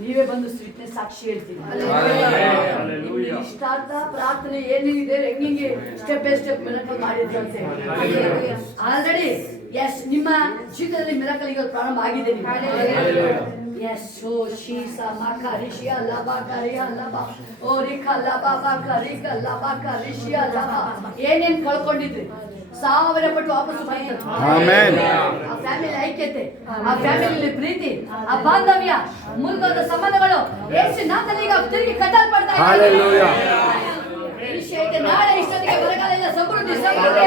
ನೀವೇ ಬಂದು ಸ್ವೀಟ್ನೆಸ್ ಸಾಕ್ಷಿ ಹೇಳ್ತೀವಿ. ಇಷ್ಟಾರ್ಥ ಪ್ರಾರ್ಥನೆ ಏನೇನಿದೆ ಹೆಂಗೆ ಸ್ಟೆಪ್ ಬೈ ಸ್ಟೆಪ್ ಮಿರಕಲ್ ಮಾಡಿದ್ರಂತೆ ಆಲ್ರೆಡಿ. ಎಸ್, ನಿಮ್ಮ ಜೀವಿತದಲ್ಲಿ ಮಿರಕಲ್ ಈಗ ಪ್ರಾರಂಭ ಆಗಿದೆ. ಎಸ್, ಓ ಶೀಸ ಮಾಕ ರಿಷಿಯ ಲಬ ಕರಿಯ ಲಬ ಓ ರಿಖ ಲಬ ಬಕ ರಿಖ ಲಬ ಕ ರಿಷಿಯ ಲಬ ಏನೇನ್ ಕಳ್ಕೊಂಡಿದ್ರಿ 1000 ಪಟ್ಟು ವಾಪಸ್ ಬರ್ತದೆ. ಆಮೆನ್. ಆ ಫ್ಯಾಮಿಲಿ ಐಕ್ಯತೆ, ಆ ಫ್ಯಾಮಿಲಿ ಪ್ರೀತಿ, ಆ ಬಾಂಧವ್ಯ, ಮುಂದೊಂದ ಸಂಬಂಧಗಳು ಯೇಸು ನಾಮದಲ್ಲಿ ಈಗ ತಿರುಗಿ ಕಟ್ಟಲ್ಪಡ್ತಾ ಇದೆ. ಹಲ್ಲೆಲೂಯಾ. ವಿಷಯಕ್ಕೆ ನಾಳೆ ಇಷ್ಟೊತ್ತಿಗೆ ಬರಗಾಲ ಸಮೃದ್ಧಿ ಸಮೃದ್ಧಿ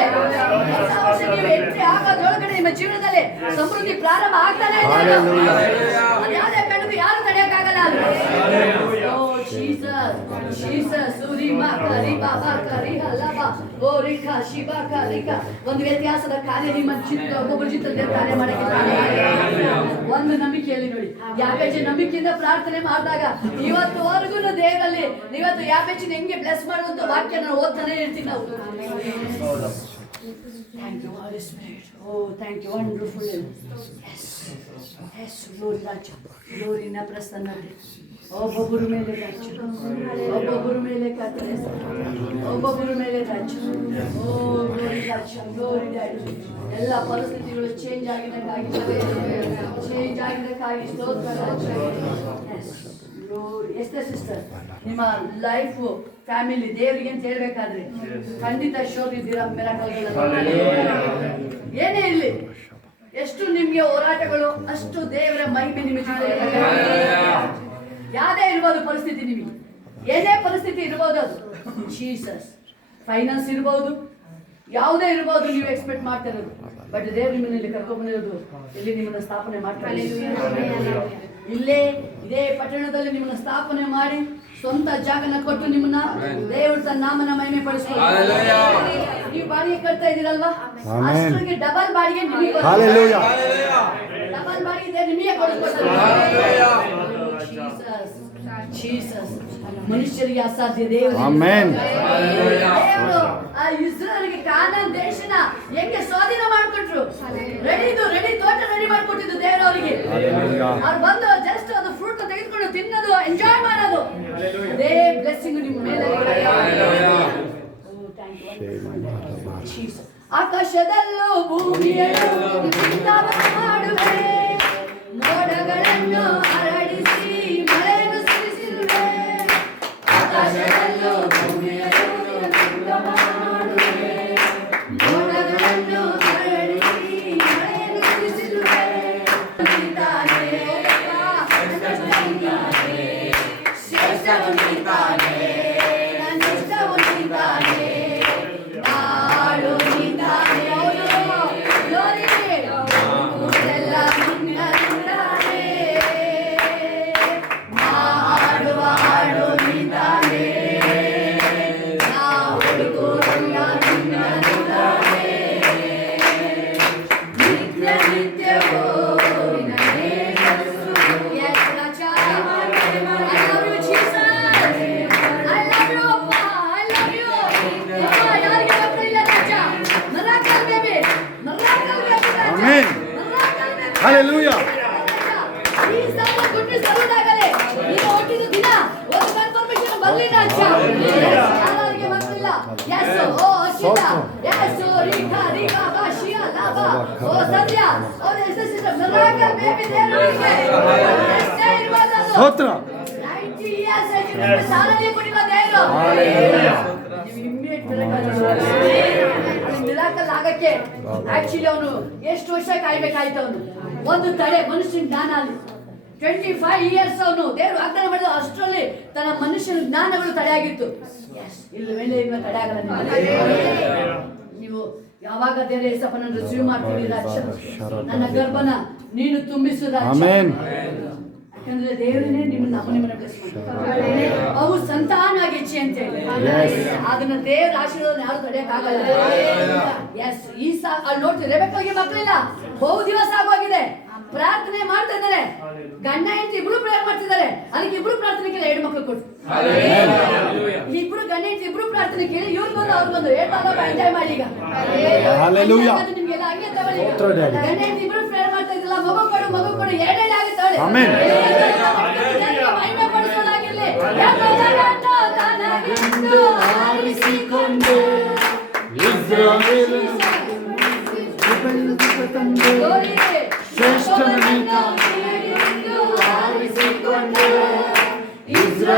ನೀವು ಎಂಟ್ರಿ ಆಗೋದ್ರೊಳಗಡೆ ನಿಮ್ಮ ಜೀವನದಲ್ಲಿ ಸಮೃದ್ಧಿ ಪ್ರಾರಂಭ ಆಗ್ತಾನೆ ಇದೆ. ಅದ್ಯಾವುದೇ ಬೆಳೆದು ಯಾರು ತಡೆಯಕ್ಕಾಗಲ್ಲ. ಓ ಜೀಸಸ್ ಜೀಸಸ್ ಉರಿಮಾ ಕರಿಬಾ ಬಾ ಕರಿಹಾ ಲಬಾ ಓ ರಿಖಾ ಶಿಬಾ ಕರಿಕಾ. ಒಂದು ವ್ಯತ್ಯಾಸದ ಕಾರ್ಯ ನಿಮ್ಮ ಚಿತ್ತ ಒಬ್ಬೊಬ್ಬರ ಚಿತ್ತದಲ್ಲಿ ಕಾರ್ಯ ಮಾಡಕ್ಕೆ ಒಂದು ನಂಬಿಕೆಯಲ್ಲಿ ನೋಡಿ. ಯಾಬೇಚೆ ನಂಬಿಕೆಯಿಂದ ಪ್ರಾರ್ಥನೆ ಮಾಡಿದಾಗ ಇವತ್ತುವರೆಗೂ ದೇವರಲ್ಲಿ ಇವತ್ತು ಯಾಬೇಚಿನ ಹೆಂಗೆ ಬ್ಲೆಸ್ ಮಾಡುವಂತ ವಾಕ್ಯ ನಾನು ಓದ್ತಾನೆ ಇರ್ತೀನಿ. ನಾವು thank you holy spirit. Oh thank you wonderful. Yes yes glory ರಾಜ ಗ್ಲೋರಿನ ಪ್ರಸನ್ನತೆ ಒಬ್ಬೊಬ್ಬರ ಮೇಲೆ ರಾಜ, ಒಬ್ಬೊಬ್ಬರ ಮೇಲೆ ಕರ್ತನೆ, ಒಬ್ಬೊಬ್ಬರ ಮೇಲೆ ರಾಜ. ಓ ಗ್ಲೋರಿ ರಾಜ ಗ್ಲೋರಿ ಡ್ಯಾಡಿ. ಎಲ್ಲ ಪರಿಸ್ಥಿತಿಗಳು ಚೇಂಜ್ ಆಗಿದ್ದಕ್ಕಾಗಿ ಸ್ತೋತ್ರ ರಾಜ. Yes glory. ಎಷ್ಟೇ ಸಿಸ್ಟರ್ ನಿಮ್ಮ ಲೈಫು ಫ್ಯಾಮಿಲಿ ದೇವರಿಗೆ ಅಂತ ಹೇಳ್ಬೇಕಾದ್ರೆ ಖಂಡಿತ ಶೋಧಿದ್ದೀರಾ ಮಿರಾಕಲ್ಗಳು. ಏನೇ ಇರಲಿ, ಎಷ್ಟು ನಿಮ್ಗೆ ಹೋರಾಟಗಳು ಅಷ್ಟು ದೇವರ ಮಹಿಮೆ ನಿಮ್ಮ ಜೊತೆ. ಯಾವುದೇ ಇರ್ಬೋದು ಪರಿಸ್ಥಿತಿ, ನಿಮಗೆ ಏನೇ ಪರಿಸ್ಥಿತಿ ಇರ್ಬೋದು, ಅದು ಜೀಸಸ್ ಫೈನಾನ್ಸ್ ಇರ್ಬೋದು, ಯಾವುದೇ ಇರ್ಬೋದು ನೀವು ಎಕ್ಸ್ಪೆಕ್ಟ್ ಮಾಡ್ತಿರೋದು, ಬಟ್ ದೇವ್ರ ನಿಮ್ಮಲ್ಲಿ ಕರ್ಕೊಂಡ್ ಬಂದಿರೋದು ಇಲ್ಲಿ ನಿಮ್ಮನ್ನ ಸ್ಥಾಪನೆ ಮಾಡ್ತಾರೆ. ಇಲ್ಲೇ ಇದೇ ಪಟ್ಟಣದಲ್ಲಿ ನಿಮ್ಮನ್ನ ಸ್ಥಾಪನೆ ಮಾಡಿ ಸ್ವಂತ ಜಾಗನ ಕೊಟ್ಟು ನಿಮ್ಮನ್ನ ದೇವರು ತನ್ನ ನಾಮನ ಮಹಿಮೆ ಪಡಿಸ್ತಾರೆ. ನೀವು ಬಾಡಿಗೆ ಕಟ್ತಾ ಇದ್ದೀರಲ್ವಾ, ಅಷ್ಟರಿಗೆ ಡಬಲ್ ಬಾಡಿಗೆ ನಿಮಗೆ ಡಬಲ್ ಬಾಡಿಗೆ ನಿಮಗೆ ಕೊಡಿಸ್ಕೊಡ್ತಾರೆ. ಮನುಷ್ಯರಿಗೆ ಅಸಾಧ್ಯ ದೇವರು. ಇಸ್ರಾಯೇಲಿಗೆ ಕಾನಾನ್ ದೇಶನ ಹೆಂಗೆ ಸ್ವಾಧೀನ ಮಾಡ್ಕೊಟ್ರು, ರೆಡಿ ತೋಟ ರೆಡಿ ಮಾಡ್ಕೊಟ್ಟಿದ್ದು ದೇವರು ಅವರಿಗೆ. ಅವ್ರು ಬಂದು ಜಸ್ಟ್ ಅದು ಫ್ರೂಟ್ ತೆಗೆದುಕೊಂಡು ತಿನ್ನೋದು, ಎಂಜಾಯ್ ಮಾಡೋದು. ಅದೇ ಬ್ಲೆಸ್ಸಿಂಗ್ ನಿಮ್ಮ ಮೇಲೆ. ಆಕಾಶದಲ್ಲೂ ಭೂಮಿಯಲ್ಲೂ ಮಾಡುವೆ, ಮೋಡಗಳನ್ನು ಹರಡಿಸಿ ಮಳೆಯನ್ನು ಸುರಿಸಿರುವೆ. ಆಕಾಶದಲ್ಲೂ ಭೂಮಿಯಲ್ಲೂ ಮಾಡುವೆ, ಮೋಡಗಳನ್ನು ಹರಡಿಸಿ ಮಳೆಯನ್ನು ಸುರಿಸಿರುವೆ. ಶ್ರೇಷ್ಠವು ನೀತಾನೆ, ನನ್ನ ಇಷ್ಟವು ನೀತಾನೆ, ನಾಡು ನೀತಾನೆ. Hallelujah. ಆಗಕ್ಕೆ ಆಕ್ಚುಲಿ ಅವನು ಎಷ್ಟು ವರ್ಷ ಕಾಯ್ಬೇಕಾಯ್ತು. ಅವನು ಒಂದು ತಡೆ ಮನುಷ್ಯನ ಜ್ಞಾನ ಅಲ್ಲಿ 25 years ಅವನು ದೇವರು ವಾಗ್ದಾನ ಮಾಡಿದ ಅಷ್ಟರಲ್ಲಿ ತನ್ನ ಮನುಷ್ಯನ ಜ್ಞಾನಗಳು ತಡೆಯಾಗಿತ್ತು. ಇಲ್ಲ ಮೇಲೆ ಇನ್ನು ತಡೆ ಆಗಲ್ಲ. ನೀವು ಯಾವಾಗ ದೇವರ ಯೇಸಪ್ಪನನ್ನು ರಿಸೀವ್ ಮಾಡ್ತೀವಿ ರಾಜ, ನನ್ನ ಗರ್ಭನ ನೀನು ತುಂಬಿಸು ರಾಜ. ಯಾಕಂದ್ರೆ ದೇವರನ್ನೇ ನಿಮ್ಮನ್ನ ಅವು ಸಂತಾನವಾಗಿ ಇಚ್ಛೆ ಅಂತ ಹೇಳಿ ಅದನ್ನ ದೇವರ ಆಶೀರ್ವಾದ ಯಾರು ತಡೆಯಕ್ಕಾಗಲ್ಲ. ಎಸ್, ಈ ಅಲ್ಲಿ ನೋಡ್ತೀವಿ ರೆಬೆಕ್ಕಳಿಗೆ ಮಕ್ಕಳಿಲ್ಲ, ಬಹು ದಿವಸ ಆಗೋಗಿದೆ, ಪ್ರಾರ್ಥನೆ ಮಾಡ್ತಾ ಇದ್ದಾರೆ, ಗಂಡ ಹೆಂಡತಿ ಇಬ್ರು ಪ್ರೇಯರ್ ಮಾಡ್ತಿದ್ದಾರೆ. ಅದಕ್ಕೆ ಇಬ್ರು ಪ್ರಾರ್ಥನೆ ಕೇಳಿ 2 ಮಕ್ಕಳು ಕೊಟ್ಟು, ಇಬ್ರು ಗಂಡ ಹೆಂಡತಿ ಇಬ್ರು ಪ್ರಾರ್ಥನೆ ಕೇಳಿ ಇವ್ರು ಬಂದು ಅವ್ರು ಬಂದು ಎಂಜಾಯ್ ಮಾಡಿ. ಈಗ ನಿಮ್ಗೆಲ್ಲ ಹಂಗೆ ತಗೊಳ್ಳಿ, ಗಂಡ ಹೆಂಡತಿ ಇಬ್ರು ಪ್ರೇಯರ್ ಮಾಡ್ತಾ ಇದ್ದಿಲ್ಲ, ಮಗು ಕೊಡು 2 ಆಗುತ್ತೆ.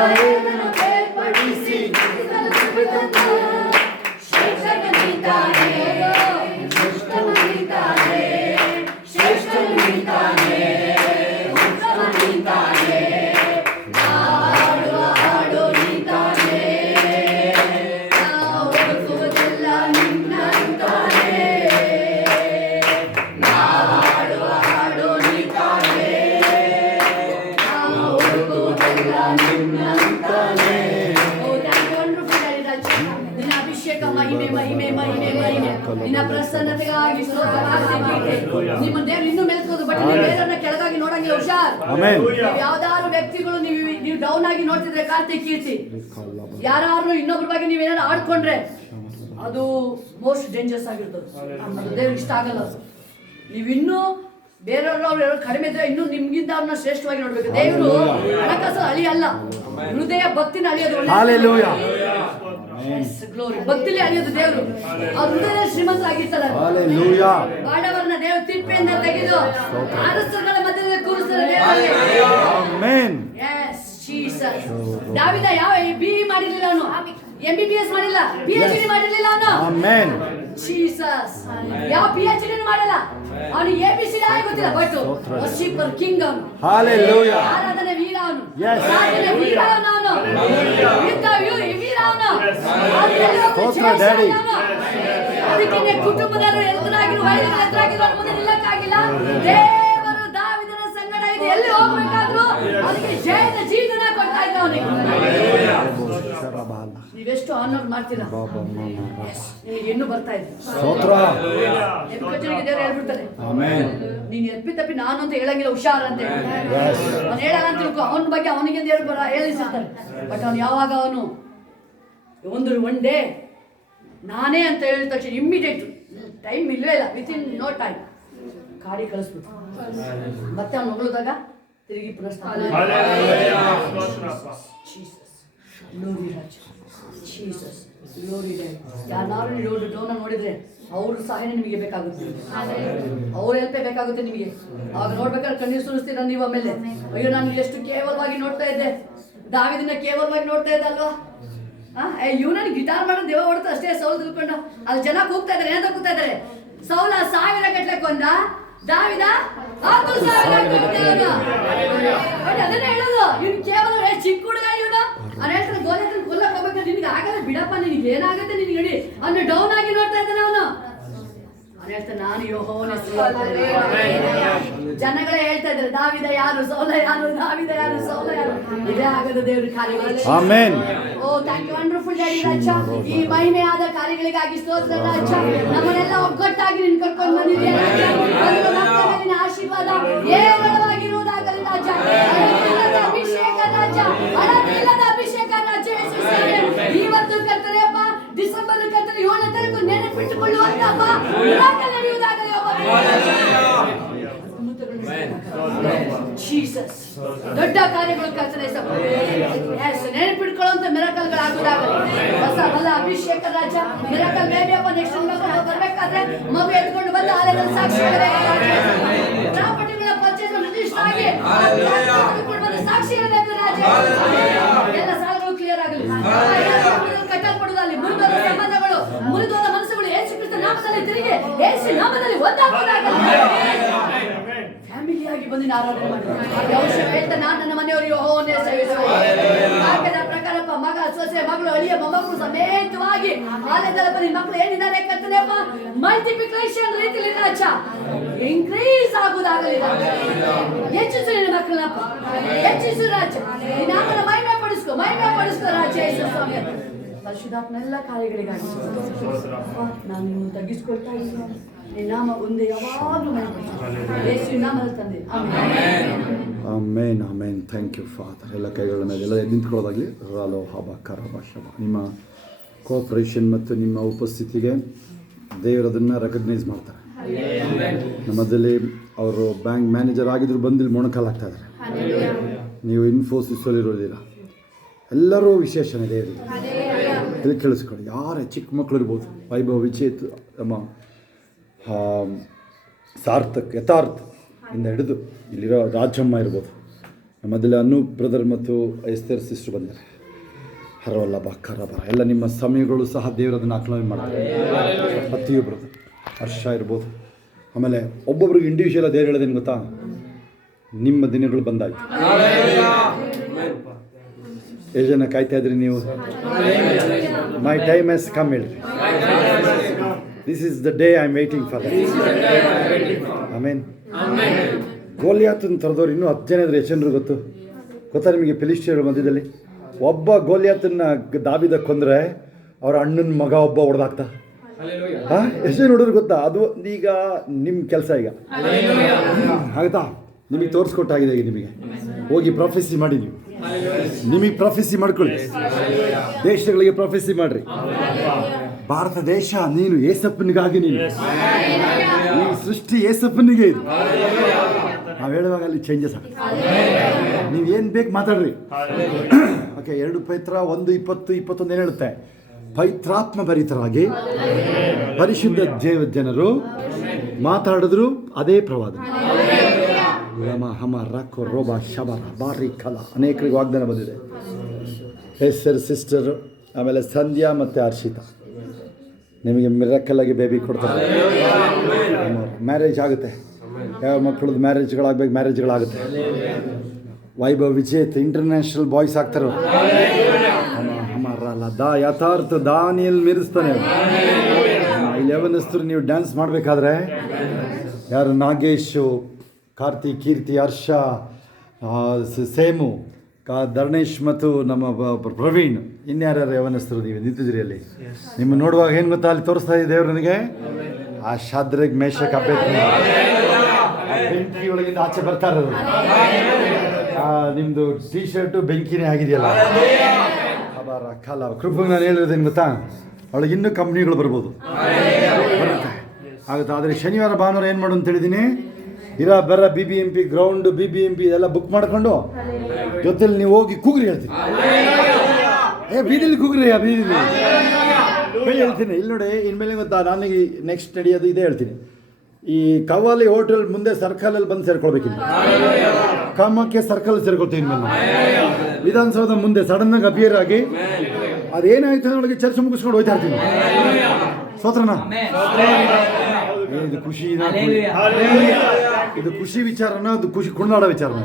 ಎಲ್ಲರನ್ನು ಬೇರ್ಪಡಿಸಿ ಶ್ರೇಷ್ಠನು ನೀತಾನೆ, ಶ್ರೇಷ್ಠನು ನೀತಾನೆ, ಶ್ರೇಷ್ಠನು ನೀತಾನೆ, ಉತ್ತಮ ನೀತಾನೆ, ಹಾಡುವ ಹಾಡು ನೀತಾನೆ, ನಾವು ಹುಡುಕುವುದೆಲ್ಲ ನಿನ್ನಂತಾನೆ, ನಾವು ಹಾಡುವ ಹಾಡು ನೀತಾನೆ, ನಾವು ಹುಡುಕುವುದೆಲ್ಲ ನಿನ್ನಂತಾನೆ. ನಿನ್ನ ಅಭಿಷೇಕ ಮಹಿಮೆ ಮಹಿಮೆ ಮಹಿಮೆ ಮಹಿಮೆ, ನಿನ್ನ ಪ್ರಸನ್ನತೆಗಾಗಿ ನಿಮ್ಮ ದೇವ್ರು ಇನ್ನೂ ಮೇಲ್ಕೋದು, ಬಟ್ ನೀವು ಬೇರೆಯವ್ರನ್ನ ಕೆಳಗಾಗಿ ನೋಡಂಗಿಲ್ಲ. ಹುಷಾರ್. ಯಾವ್ದಾದ್ರು ವ್ಯಕ್ತಿಗಳು ನೀವು ಡೌನ್ ಆಗಿ ನೋಡ್ತಿದ್ರೆ ಕಾರ್ತಿಕ್ ಕೀರ್ತಿ, ಯಾರು ಇನ್ನೊಬ್ರ ಬಗ್ಗೆ ನೀವೇನಾದ್ರು ಆಡ್ಕೊಂಡ್ರೆ ಅದು ಮೋಸ್ಟ್ ಡೇಂಜರ್ಸ್ ಆಗಿರ್ತದೆ. ದೇವ್ರಿಗೆ ಇಷ್ಟ ಆಗಲ್ಲ. ನೀವಿನ್ನೂ ಬೇರೆಯವ್ರು ಕಡಿಮೆ ಇದ್ರೆ ಇನ್ನೂ ನಿಮ್ಗಿಂತ ಅವ್ರನ್ನ ಶ್ರೇಷ್ಠವಾಗಿ ನೋಡ್ಬೇಕು. ದೇವರು ಹಣಕಾಸು ಅಳಿ ಅಲ್ಲ, ಹೃದಯ ಭಕ್ತಿನ ಅಳಿಯೋದು. ಗ್ಲೋರಿ, ಭಕ್ತಿಲಿ ಅಳಿಯೋದು ದೇವರು. ಅವ್ರ ಹೃದಯ ಶ್ರೀಮಂತರಾಗಿರ್ತಾರೆ. ಬಾಡವರನ್ನ ದೇವರು ತಿಪ್ಪೆಯಿಂದ ತೆಗೆದು ಅರಸರುಗಳ ಮಧ್ಯದಲ್ಲಿ ಕೂರಿಸ್ತಾರೆ. ದಾವಿದ ಯಾವ ಬಿ ಮಾಡಿರ್ಲಿಲ್ಲ, ಅವನು MBBS ಮಾಡಿಲ್ಲ, PhD ಮಾಡಿರ್ಲಿಲ್ಲ ಅವನು. ಜೀಸಸ್ ಯಾವ PhD ಮಾಡಲ್ಲ, ಅವನಿಗೆ ABCD ಆಗಿ ಗೊತ್ತಿಲ್ಲ, ಬಟ್ ವರ್ಷಿಪರ್ ಕಿಂಗ್ ಅವನು. ಆರಾಧನೆ ವೀರ ಅವನು, ಸಾಧನೆ ವೀರ ಅವನು, ಯುದ್ಧ ವೀರ ಅವನು. ಅದಕ್ಕೆ ಕುಟುಂಬದವರು ಎದುರಾಗಿರೋ ವೈದ್ಯರ ಎದುರಾಗಿರೋ ಮುಂದೆ ನಿಲ್ಲಕ್ಕಾಗಿಲ್ಲ. ದೇವರು ದಾವಿದನ ಸಂಗಡ ಇದು ಎಲ್ಲಿ ಹೋಗ್ಬೇಕಾದ್ರು ಅದಕ್ಕೆ ಜಯದ ಜೀವನ ಕೊಡ್ತಾ ಇದ್ದ ಅವನಿಗೆ. ನೀವೆಷ್ಟು ಆನರ್ ಮಾಡ್ತೀರಾ, ನಿನಗೆ ಇನ್ನೂ ಬರ್ತಾ ಇದೆ. ದೇವರು ಹೇಳ್ಬಿಡ್ತಾನೆ, ನೀನ್ ಎಪ್ಪಿ ತಪ್ಪಿ ನಾನು ಅಂತ ಹೇಳಂಗಿಲ್ಲ, ಹುಷಾರ್ ಅಂತ. ಅವ್ನು ಹೇಳಲ್ಲ ಅಂತ ತಿಳ್ಕೊ, ಅವನ ಬಗ್ಗೆ ಅವನಿಗೆ ದೇವರು ಹೇಳಿಸಿರ್ತಾರೆ. ಬಟ್ ಅವನು ಯಾವಾಗ ಅವನು ಒನ್ ಡೇ ನಾನೇ ಅಂತ ಹೇಳಿದ ತಕ್ಷಣ ಇಮ್ಮಿಡಿಯೇಟ್, ಟೈಮ್ ಇಲ್ಲವೇ ಇಲ್ಲ, ವಿತಿನ್ ನೋ ಟೈಮ್ ಕಾಡಿ ಕಳಿಸ್ಬಿಟ್ಟು ಮತ್ತೆ ಅವ್ನು ಹೊಗಳಿದಾಗ ತಿರುಗಿ ಪುನಃಸ್ಥಾಪನೆ. ಯಾರು ಡೌನ್ ನೋಡಿದ್ರೆ ಅವ್ರ ಸಹಾಯ ನಿಮಗೆ ಬೇಕಾಗುತ್ತೆ, ಅವ್ರ ಹೆಲ್ಪೇ ಬೇಕಾಗುತ್ತೆ ನಿಮಗೆ. ಆಗ ನೋಡ್ಬೇಕಾದ್ರೆ ಕಣ್ಣೀರು ಸುರಿಸ್ತೀರ ನೀವು. ಆಮೇಲೆ ಅಯ್ಯೋ ನಾನು ಎಷ್ಟು ಕೇವಲವಾಗಿ ನೋಡ್ತಾ ಇದ್ದೆ, ದಾವಿದನ್ನ ಕೇವಲವಾಗಿ ನೋಡ್ತಾ ಇದ್ದೆ ಅಲ್ವಾ. ಇವನನ್ನು ಗಿಟಾರ್ ಮಾಡೋದು ದೇವ ಹೊಡ್ತಾ ಅಷ್ಟೇ. ಸೌಲ್ ತಿಳ್ಕೊಂಡು ಅಲ್ಲಿ ಜನ ಕೂಗ್ತಾ ಇದಾರೆ, ಏನಂತ ಕೂಗ್ತಾ ಇದಾರೆ, ಸೌಲ 1000 ಗಟ್ಟಲೆ ಕೊಂದ, ದಾವಿದ 1000 ಅದನ್ನೇ ಹೇಳೋದು. ಇವ್ನು ಕೇವಲ ಚಿಕ್ಕ ಹುಡುಗ ಇವನು. ಅವ್ನು ಹೇಳ್ತಾರೆ ಗೋಲಿಯನ್ನ ಕೊಲ್ಲಕ್ಕೆ ಹೋಗ್ಬೇಕು, ನಿನ್ಗೆ ಆಗಲ್ಲ ಬಿಡಪ್ಪ, ನಿನಗೆ ಏನಾಗುತ್ತೆ ನಿನ್ಗೆ ಹೇಳಿ. ಅವನು ಡೌನ್ ಆಗಿ ನೋಡ್ತಾ ಇದ್ದಾನೆ ಅವನು. ಅವ್ನು ಹೇಳ್ತಾನೆ ನಾನು ಯೆಹೋವನ ಜನಗಳೇ ಹೇಳ್ತಾ ಇದ್ದಾರೆ ದಾವಿದ ಯಾರು, ಸೌಲ ಯಾರು, ದಾವಿದ ಯಾರು, ಸೌಲ ಯಾರು. ಇದೇ ಆಗದ ದೇವ್ರ ಕಾರ್ಯಗಳು. ಓ ಥ್ಯಾಂಕ್ ಯು ವಂಡರ್ಫುಲ್ ಡ್ಯಾಡಿ ರಾಜ. ಈ ಮಹಿಮೆಯಾದ ಕಾರ್ಯಗಳಿಗಾಗಿ ಸ್ತೋತ್ರ ರಾಜ. ನಮ್ಮನ್ನೆಲ್ಲ ಒಗ್ಗಟ್ಟಾಗಿ ನೀನು ಕರ್ಕೊಂಡು ಬಂದಿದ್ದೀಯ ರಾಜ. ನಿನ್ನ ಆಶೀರ್ವಾದ ಏರಳವಾಗಿರುವುದಾಗಲಿ ರಾಜ. ಅಭಿಷೇಕ ರಾಜ, ಅಳವಿಲ್ಲದ ಅಭಿಷೇಕ ರಾಜ. ಇವತ್ತು ಕರ್ತನೆಯಪ್ಪ ಡಿಸೆಂಬರ್ 7ನೇ ತಾರೀಕು ನೆನಪಿಟ್ಟುಕೊಳ್ಳುವಂತಪ್ಪ ನಡೆಯುವುದಾಗಲಿ. ಜೀಸಸ್ ದೊಡ್ಡ ಕಾರ್ಯಗಳು ಕರ್ತನೆ ನೆನಪಿಟ್ಕೊಳ್ಳುವಂತ ಮಿರಾಕಲ್ಗಳಾಗುವುದಾಗಲಿ. ಹೊಸ ಬಲ ಅಭಿಷೇಕ ರಾಜ. ಮಿರಾಕಲ್ ಬೇಬಿ ಅಪ್ಪ ನೆಕ್ಸ್ಟ್ ಬರ್ಬೇಕಾದ್ರೆ ಮಗು ಎತ್ಕೊಂಡು ಬಂದು ಆಲಯದಲ್ಲಿ ಸಾಕ್ಷಿ ಪ್ರಾಪರ್ಟಿಗಳ ಪರ್ಚೇಸ್ ರಿಜಿಸ್ಟರ್ ಆಗಿ ಸಾಕ್ಷಿ ಇರಬೇಕು ರಾಜ. ಎಲ್ಲ ಸಾಲಗಳು ಕ್ಲಿಯರ್ ಆಗಲಿ. ಕಟ್ಟಲ್ಪಡುವುದಲ್ಲಿ ಮುರಿದೋದ ಸಂಬಂಧಗಳು, ಮುರಿದೋದ ಮನಸ್ಸುಗಳು ಯೇಸು ಕ್ರಿಸ್ತ ನಾಮದಲ್ಲಿ ತಿರುಗಿ ಯೇಸು ನಾಮದಲ್ಲಿ ಒಂದಾಗುವುದಾಗಲಿ. ಫ್ಯಾಮಿಲಿಯಾಗಿ ಬಂದಿನ ಆರಾಧನೆ ಮಾಡಿ ಹೇಳ್ತಾ ನಾನು ನನ್ನ ಮನೆಯವರು ಯೆಹೋವನೇ ಸೇವಿಸುವೆ. ವಾಕ್ಯದ ಪ್ರಕಾರಪ್ಪ ಮಗ, ಸೊಸೆ, ಮಗಳು, ಅಳಿಯ, ಮೊಮ್ಮಕ್ಕಳು ಸಮೇತವಾಗಿ ಆಲಯದಲ್ಲಿ ಬನ್ನಿ. ಮಕ್ಕಳು ಏನಿದ್ದಾರೆ ಕರ್ತನೆಯಪ್ಪ ಮಲ್ಟಿಪ್ಲಿಕೇಶನ್ ರೀತಿಯಲ್ಲಿ ರಾಜ ಇನ್ಕ್ರೀಸ್ ಆಗುವುದಾಗಲಿ. ಹೆಚ್ಚಿಸು ನಿನ್ನ ಮಕ್ಕಳನ್ನಪ್ಪ, ಹೆಚ್ಚಿಸು ರಾಜ. ನಿನ್ನ ನಾಮನ ಮಹಿಮೆ ಪಡಿಸ್ಕೊ ರಾಜ. ಯೇಸು ಸ್ವಾಮಿ ಪರಿಶುದ್ಧಾತ್ಮನೆಲ್ಲ ಕಾರ್ಯಗಳಿಗಾಗಿ ನಾನು ನಿಮ್ಮನ್ನು ತಗ್ಗಿಸ್ಕೊಳ್ತಾ ಇದ್ದೀನಿ. ನಿನ್ನ ನಾಮ ಒಂದೇ ಯಾವಾಗಲೂ ಯೇಸುವಿನ ನಾಮದಲ್ಲಿ ತಂದೆ. Amen amen. Thank you father. ಎಲ್ಲ ಕೈಗಳ ಮೇಲೆ ಎಲ್ಲ ನಿಂತ್ಕೊಳ್ಳೋದಾಗಲಿ. ರಾಲೋ ಹಬ ಕರಬ ಶಬ. ನಿಮ್ಮ ಕೋಆಪರೇಷನ್ ಮತ್ತು ನಿಮ್ಮ ಉಪಸ್ಥಿತಿಗೆ ದೇವರದನ್ನು ರೆಕಗ್ನೈಸ್ ಮಾಡ್ತಾರೆ. ನಮ್ಮದಲ್ಲಿ ಅವರು ಬ್ಯಾಂಕ್ ಮ್ಯಾನೇಜರ್ ಆಗಿದ್ರು ಬಂದಿಲ್ಲಿ ಮೊಣಕಾಲಾಗ್ತಾ ಇದ್ದಾರೆ. ನೀವು ಇನ್ಫೋಸಿಸಲ್ಲಿರೋದಿಲ್ಲ, ಎಲ್ಲರೂ ವಿಶೇಷಣೆ ದೇವರಿಗೆ ಇಲ್ಲಿ ಕೇಳಿಸ್ಕೊಳ್ಳಿ. ಯಾರೇ ಚಿಕ್ಕ ಮಕ್ಕಳು ಇರ್ಬೋದು, ವೈಭವ್, ವಿಚೇತ್, ಸಾರ್ಥಕ್, ಯಥಾರ್ಥ ಇಂದ ಹಿಡಿದು ಇಲ್ಲಿರೋ ರಾಜಮ್ಮ ಇರ್ಬೋದು, ಮೊದಲು ಅನೂಪ್ ಬ್ರದರ್ ಮತ್ತು ಎಸ್ತರ್ ಸಿಸ್ಟರ್ ಬಂದಿದ್ದಾರೆ. ಹರವಲ್ಲ ಬರ ಎಲ್ಲ ನಿಮ್ಮ ಸಮಯಗಳು ಸಹ ದೇವರದನ್ನು ಅಕ್ಲಾಮೆ ಮಾಡ್ತಾರೆ. ಅತ್ತಿಯು ಬ್ರದರ್ ಹರ್ಷ ಇರ್ಬೋದು. ಆಮೇಲೆ ಒಬ್ಬೊಬ್ರಿಗೆ ಇಂಡಿವಿಜುವಲ್ ದೇವ್ರು ಹೇಳೋದೇನು ಗೊತ್ತಾ, ನಿಮ್ಮ ದಿನಗಳು ಬಂದಾಯ್ತು. ಎಷ್ಟು ಜನ ಕಾಯ್ತಾ ಇದ್ರಿ ನೀವು? ಮೈ ಟೈಮ್ ಹ್ಯಾಸ್ ಕಮ್ ಹೇಳ್ರಿ. This is the day I am waiting for. Amen. ಗೋಲಿಯಾತನ ತರದವ್ರು ಇನ್ನೂ 10 ಜನ ಇದ್ರೆ ಎಷ್ಟು ಜನರು ಗೊತ್ತಾ ನಿಮಗೆ? ಫಿಲಿಸ್ಟಿಯರ ಮಧ್ಯದಲ್ಲಿ ಒಬ್ಬ ಗೋಲಿಯಾತನ್ನ ದಾವಿದ ಕೊಂದರೆ ಅವ್ರ ಅಣ್ಣನ ಮಗ ಒಬ್ಬ ಹೊಡೆದಾಕ್ತ. ಎಷ್ಟು ಜನ ನೋಡಿದ್ರು ಗೊತ್ತಾ? ಅದು ಈಗ ನಿಮ್ಮ ಕೆಲಸ ಈಗ ಆಗುತ್ತಾ? ನಿಮಗೆ ತೋರಿಸ್ಕೊಟ್ಟಾಗಿದೆ. ಈಗ ನಿಮಗೆ ಹೋಗಿ ಪ್ರೊಫೆಸಿ ಮಾಡಿ, ನಿಮಗೆ ಪ್ರೊಫೆಸಿ ಮಾಡ್ಕೊಳ್ಳಿ, ದೇಶಗಳಿಗೆ ಪ್ರೊಫೆಸಿ ಮಾಡ್ರಿ. ಭಾರತ ದೇಶ ನೀನು ಏಸಪ್ಪನಿಗಾಗಿ, ನೀನು ಈ ಸೃಷ್ಟಿ ಏಸಪ್ಪನಿಗೆ ಇದು. ನಾವು ಹೇಳುವಾಗ ಅಲ್ಲಿ ಚೇಂಜಸ್ ಆಗುತ್ತೆ. ನೀವು ಏನು ಬೇಕು ಮಾತಾಡ್ರಿ. ಓಕೆ, 2 ಪೇತ್ರ 1:20-21 ಏನು ಹೇಳುತ್ತೆ? ಪವಿತ್ರಾತ್ಮ ಭರಿತರಾಗಿ ಪರಿಶುದ್ಧ ಜನರು ಮಾತಾಡಿದ್ರು ಅದೇ ಪ್ರವಾದನೆ. ಲಮ ಹಮ ರಕ್ಕೋ ರೋಬ ಶಬರ ಬಾರಿ ಕಲ ಅನೇಕರಿಗೆ ವಾಗ್ದಾನ ಬಂದಿದೆ. ಎಸ್ತರ್ ಸಿಸ್ಟರು, ಆಮೇಲೆ ಸಂಧ್ಯಾ ಮತ್ತು ಹರ್ಷಿತಾ ನಿಮಗೆ ಮಿರಾಕಲ್ ಆಗಿ ಬೇಬಿ ಕೊಡ್ತಾರೆ. ಮ್ಯಾರೇಜ್ ಆಗುತ್ತೆ. ಯಾವ ಮಕ್ಕಳದ್ದು ಮ್ಯಾರೇಜ್ಗಳಾಗಬೇಕು, ಮ್ಯಾರೇಜ್ಗಳಾಗುತ್ತೆ. ವೈಭವ್ ವಿಜೇತ್ ಇಂಟರ್ನ್ಯಾಷನಲ್ ಬಾಯ್ಸ್ ಆಗ್ತಾರೆ. ಹಮಾರಲ್ಲ ಯಥಾರ್ಥ ದಾನಿಯಲ್ಲಿ ಮಿರಿಸ್ತಾನೆ. ಇಲ್ಲಿ ಯವನಸ್ಥರು ನೀವು ಡ್ಯಾನ್ಸ್ ಮಾಡಬೇಕಾದ್ರೆ ಯಾರು? ನಾಗೇಶು, ಕಾರ್ತಿಕ್, ಕೀರ್ತಿ, ಹರ್ಷ, ಸೇಮು, ಧರ್ಣೇಶ್ ಮತ್ತು ನಮ್ಮ ಪ್ರವೀಣ್, ಇನ್ಯಾರ್ಯಾರು ಯವನಸ್ಥರು ನೀವು ನಿಂತಿದ್ರಿ ಅಲ್ಲಿ. ನಿಮ್ಮ ನೋಡುವಾಗ ಏನು ಗೊತ್ತಾ, ಅಲ್ಲಿ ತೋರಿಸ್ತಾ ಇದೆ ದೇವರು ನನಗೆ ಆ ಶಾದ್ರಗ್ ಮೇಷಕ್ ಬೆಂಕಿ ಒಳಗಿಂದ ಆಚೆ ಬರ್ತಾರೆ. ನಿಮ್ಮದು ಟೀ ಶರ್ಟು ಬೆಂಕಿನೇ ಆಗಿದೆಯಲ್ಲ. ಕಲ ಕೃಪಗೆ ನಾನು ಹೇಳಿರೋದೇನು ಗೊತ್ತಾ, ಅವಳಿಗೆ ಇನ್ನೂ ಕಂಪ್ನಿಗಳು ಬರ್ಬೋದು, ಬರುತ್ತೆ, ಆಗುತ್ತೆ. ಆದರೆ ಶನಿವಾರ ಭಾನುವಾರ ಏನು ಮಾಡು ಅಂತ ಹೇಳಿದ್ದೀನಿ, ಬರ BBMP ಗ್ರೌಂಡು, BBMP ಇದೆಲ್ಲ ಬುಕ್ ಮಾಡ್ಕೊಂಡು ಜೊತೆಲಿ ನೀವು ಹೋಗಿ ಕೂಗ್ರಿ ಹೇಳ್ತೀನಿ. ಬೀದಿಲಿ ಕೂಗ್ರಿ, ಬೀದಿಲಿ ಹೇಳ್ತೀನಿ. ಇಲ್ಲಿ ನೋಡಿ, ಇನ್ಮೇಲೆ ಗೊತ್ತಾ ನನಗೆ ನೆಕ್ಸ್ಟ್ ನಡೆಯೋದು ಇದೇ ಹೇಳ್ತೀನಿ. ಈ ಕವ್ವಾಲಿ ಹೋಟೆಲ್ ಮುಂದೆ ಸರ್ಕಲಲ್ಲಿ ಬಂದು ಸೇರ್ಕೊಳ್ಬೇಕಿಲ್ಲ, ಕಾಮಕ್ಕೆ ಸರ್ಕಲ್ ಸೇರ್ಕೊಳ್ತೀನಿ. ಇನ್ಮೇಲೆ ವಿಧಾನಸೌಧ ಮುಂದೆ ಸಡನ್ನಾಗಿ ಅಪಿಯರ್ ಆಗಿ ಅದೇನಾಯ್ತು ಅನ್ನೋಳಿಗೆ ಚರ್ಚೆ ಮುಗಿಸ್ಕೊಂಡು ಹೋಯ್ತಾ ಇರ್ತೀನಿ. ಸ್ತೋತ್ರನ ಇದು ಖುಷಿ, ಇದು ಖುಷಿ ವಿಚಾರನ, ಅದು ಖುಷಿ ಕುಣಿದಾಡೋ ವಿಚಾರನ.